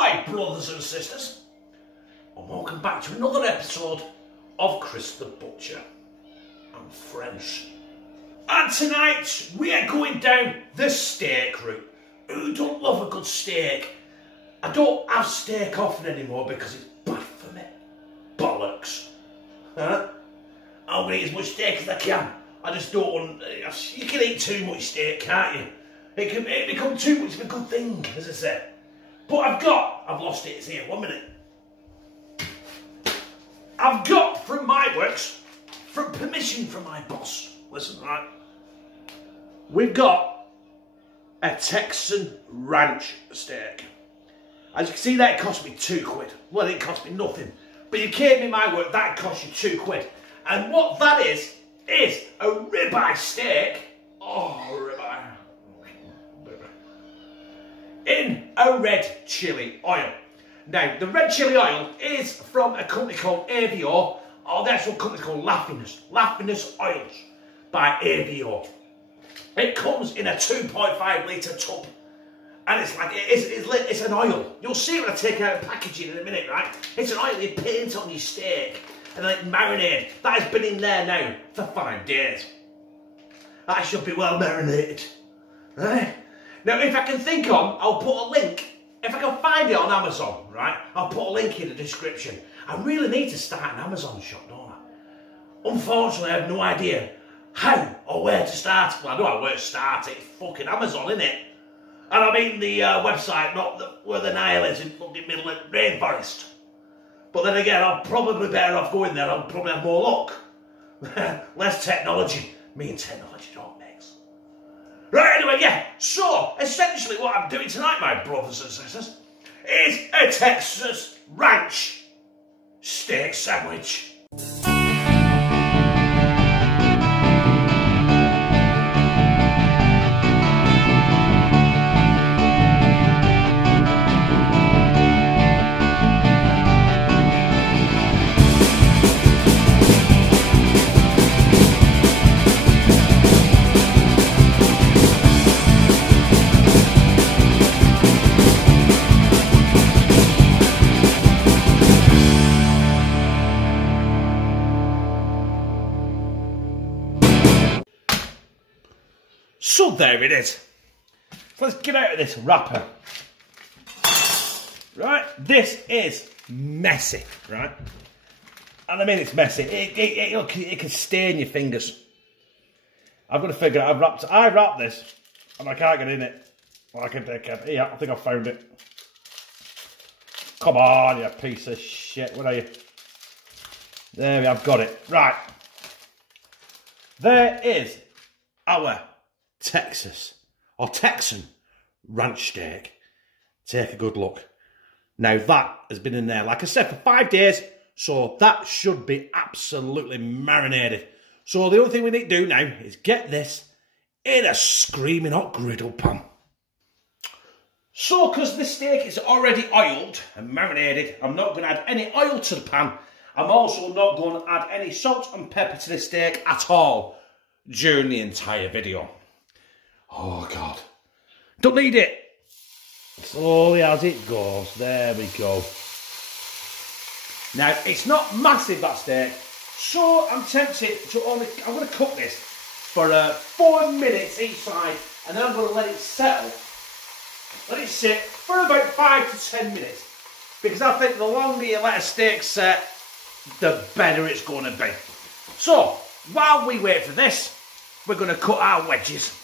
my brothers and sisters, and welcome back to another episode of Chris the Butcher and Friends. And tonight we are going down the steak route. Who don't love a good steak? I don't have steak often anymore because it's bad for me. Bollocks. Huh? I'm going to eat as much steak as I can. I just don't want... You can eat too much steak, can't you? It can become too much of a good thing, as I said. But I've lost it, it's here, 1 minute. I've got from my works, from permission from my boss, listen, right? We've got a Texan Ranch Steak. As you can see, that cost me £2. Well, it cost me nothing. But you came in my work, that cost you £2. And what that is a ribeye steak. Oh, ribeye. In a red chili oil. Now, the red chili oil is from a company called AVO, or the actual company called Laughingers Oils by AVO. It comes in a 2.5 litre tub, and it's like it's an oil. You'll see it when I take out the packaging in a minute, right? It's an oil you paint on your steak and then it marinate. That has been in there now for 5 days. That should be well marinated, right? Now, if I can think on, I'll put a link. If I can find it on Amazon, right, I'll put a link in the description. I really need to start an Amazon shop, don't I? Unfortunately, I have no idea how or where to start. Well, I know where to start. It's fucking Amazon, isn't it? And I mean the website, not where the Nile is in fucking middle of the rainforest. But then again, I'm probably better off going there. I'll probably have more luck. Less technology. Me and technology don't mix. Right, anyway, yeah. So, essentially what I'm doing tonight, my brothers and sisters, is a Texas Ranch Steak sandwich. So there it is. So let's get out of this wrapper. Right, this is messy, right? And I mean it's messy. It can stain your fingers. I've got to figure out. I wrapped this, and I can't get in it. Well, I can take it. Yeah, I think I found it. Come on, you piece of shit. Where are you? There we have got it. Right. There is our Texan Ranch Steak. Take a good look. Now that has been in there, like I said, for 5 days, so that should be absolutely marinated. So the only thing we need to do now is get this in a screaming hot griddle pan. So because this steak is already oiled and marinated, I'm not going to add any oil to the pan. I'm also not going to add any salt and pepper to the steak at all during the entire video. Oh, God. Don't need it. Slowly as it goes. There we go. Now, it's not massive, that steak. So, I'm tempted to I'm going to cook this for 4 minutes each side. And then I'm going to let it settle. Let it sit for about 5 to 10 minutes. Because I think the longer you let a steak set, the better it's going to be. So, while we wait for this, we're going to cut our wedges.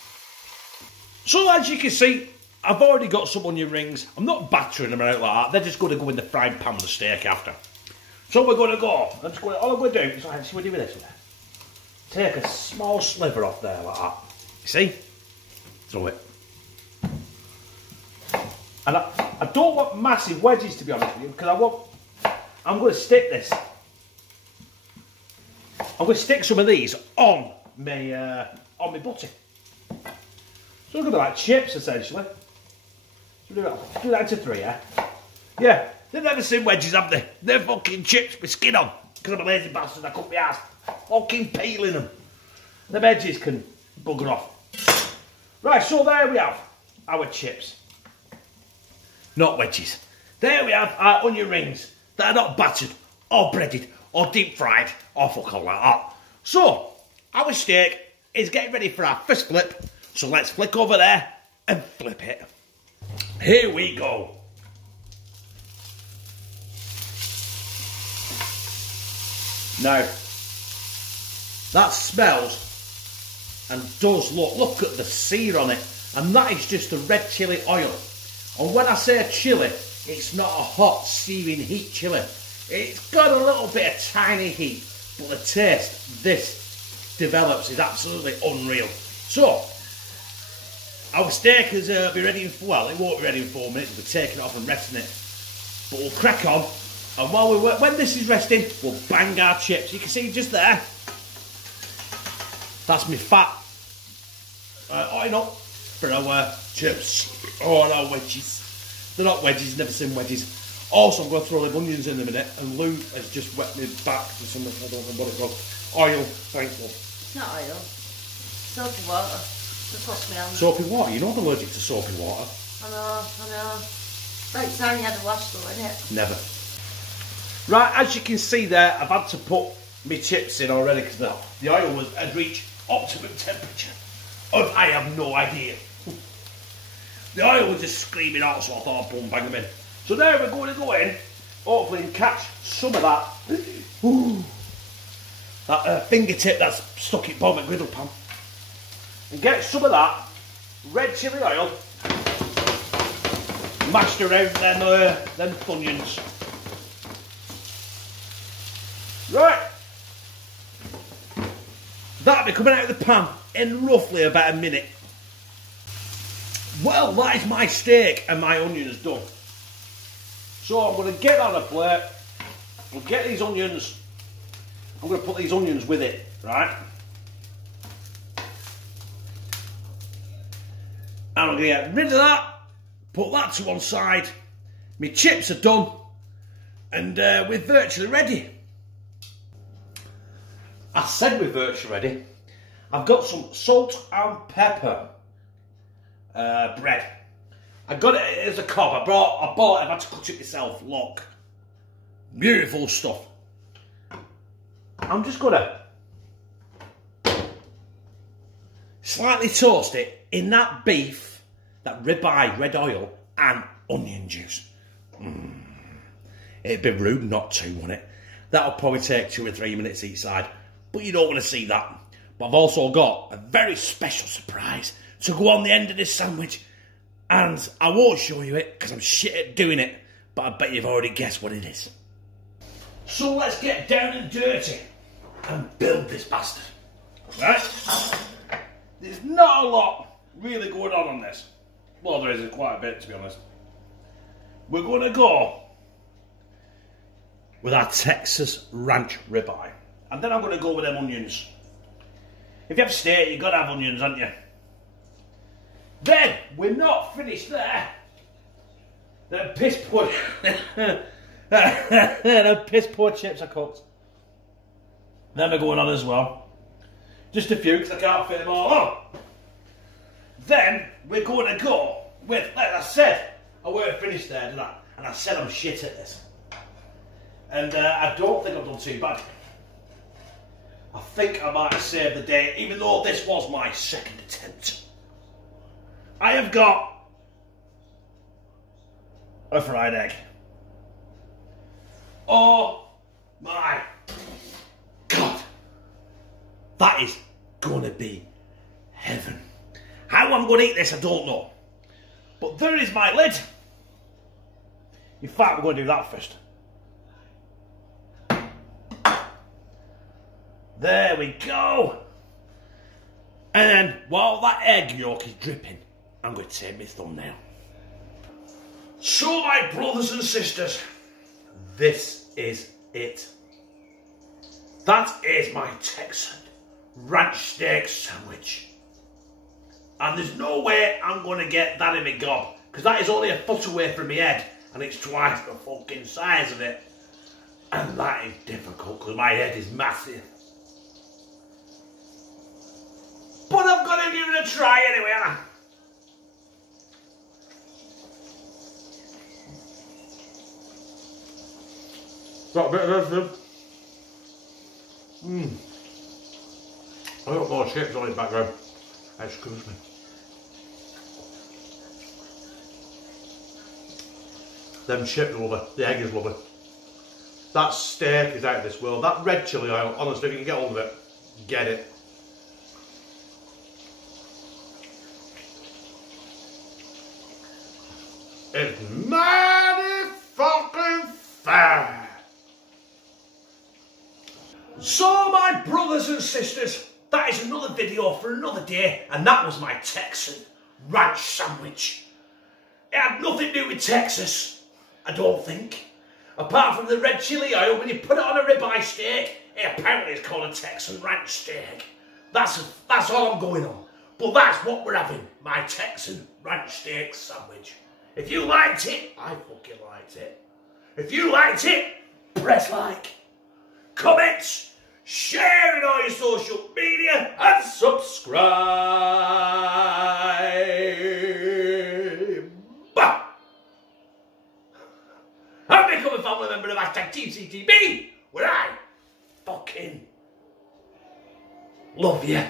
So as you can see, I've already got some onion rings. I'm not battering them out like that. They're just going to go in the frying pan with the steak after. So we're going to go. All I'm going to do is, see what we do with this. Take a small sliver off there like that. You see? Throw it. And I don't want massive wedges, to be honest with you, because I'm going to stick this. I'm going to stick some of these on my butty. So we're going to like chips, essentially. So do that to 3, yeah? Yeah, they've never seen wedges, have they? They're fucking chips with skin on. Because I'm a lazy bastard, I cut my ass. Fucking peeling them. The edges can bugger off. Right, so there we have our chips. Not wedges. there we have our onion rings that are not battered or breaded or deep fried or fuck all like that. So, our steak is getting ready for our first flip. So let's flick over there and flip it. Here we go. Now, that smells and does look at the sear on it, and that is just the red chili oil. And when I say chili, it's not a hot, searing heat chili. It's got a little bit of tiny heat, but the taste this develops is absolutely unreal. So, our steak is be ready in, well, it won't be ready in 4 minutes, we'll be taking it off and resting it. But we'll crack on, and when this is resting, we'll bang our chips. You can see just there, that's my fat oil up for our chips, or our wedges. They're not wedges, never seen wedges. Also, I'm going to throw the onions in a minute, and Lou has just wet me back to something, I don't know what it was. Oil, thanks Lou. It's not oil, soapy water. Just wash me hands. Soapy water? You're not allergic to soapy water. I know. Right time you had to wash though, innit? Never. Right, as you can see there, I've had to put my chips in already because the oil had reached optimum temperature. And I have no idea. The oil was just screaming out, so I thought I'd boom, bang them in. So now we're going to go in, hopefully, and catch some of that. Ooh, that fingertip that's stuck in bottom of griddle pan. And get some of that red chili oil mashed around them onions. Right. That'll be coming out of the pan in roughly about a minute. Well, that is my steak and my onions done. So I'm going to get on a plate. We'll get these onions. I'm going to put these onions with it, right? And I'm going to get rid of that. Put that to one side. My chips are done. And we're virtually ready. I said we're virtually ready. I've got some salt and pepper bread. I got it as a cob. I bought it, I've had to cut it myself. Look. Beautiful stuff. I'm just gonna slightly toast it in that beef, that ribeye, red oil, and onion juice. It'd be rude not to, wouldn't it? That'll probably take 2 or 3 minutes each side, but you don't want to see that. But I've also got a very special surprise to go on the end of this sandwich. And I won't show you it because I'm shit at doing it, but I bet you've already guessed what it is. So let's get down and dirty and build this bastard. Right? There's not a lot really going on this. Well, there isn't quite a bit, to be honest. We're going to go with our Texas Ranch ribeye. And then I'm going to go with them onions. If you have steak, you've got to have onions, haven't you? Then, we're not finished there. The piss poor... the piss poor chips I cooked. Them are going on as well. Just a few, because I can't fit them all on. Then, we're going to go with, like I said, I weren't finished there, did I? And I said I'm shit at this. And I don't think I've done too bad. I think I might have saved the day, even though this was my second attempt. I have got a fried egg. Oh my God. That is gonna be heaven. How I'm gonna eat this, I don't know. But there is my lid. In fact, we're gonna do that first. There we go. And then, while that egg yolk is dripping, I'm going to take my thumbnail. So, my brothers and sisters, this is it. That is my Texan Ranch Steak sandwich. And there's no way I'm going to get that in my gob, because that is only a foot away from my head, and it's twice the fucking size of it. And that is difficult, because my head is massive. But I'm going to give it a try anyway, aren't I? Got a bit of everything. I got more chips on in the background. Excuse me. Them chips are lovely. The egg is lovely. That steak is out of this world. That red chili oil, honestly, if you can get hold of it, get it. It's mighty fucking fair. So my brothers and sisters, that is another video for another day, and that was my Texan Ranch sandwich. It had nothing to do with Texas, I don't think. Apart from the red chili oil, when you put it on a ribeye steak, it apparently is called a Texan Ranch Steak. That's all I'm going on. But that's what we're having, my Texan Ranch Steak sandwich. If you liked it, I fucking liked it. If you liked it, press like, comment, share it on your social media, and subscribe. And become a family member of #TCTB, where I fucking love you.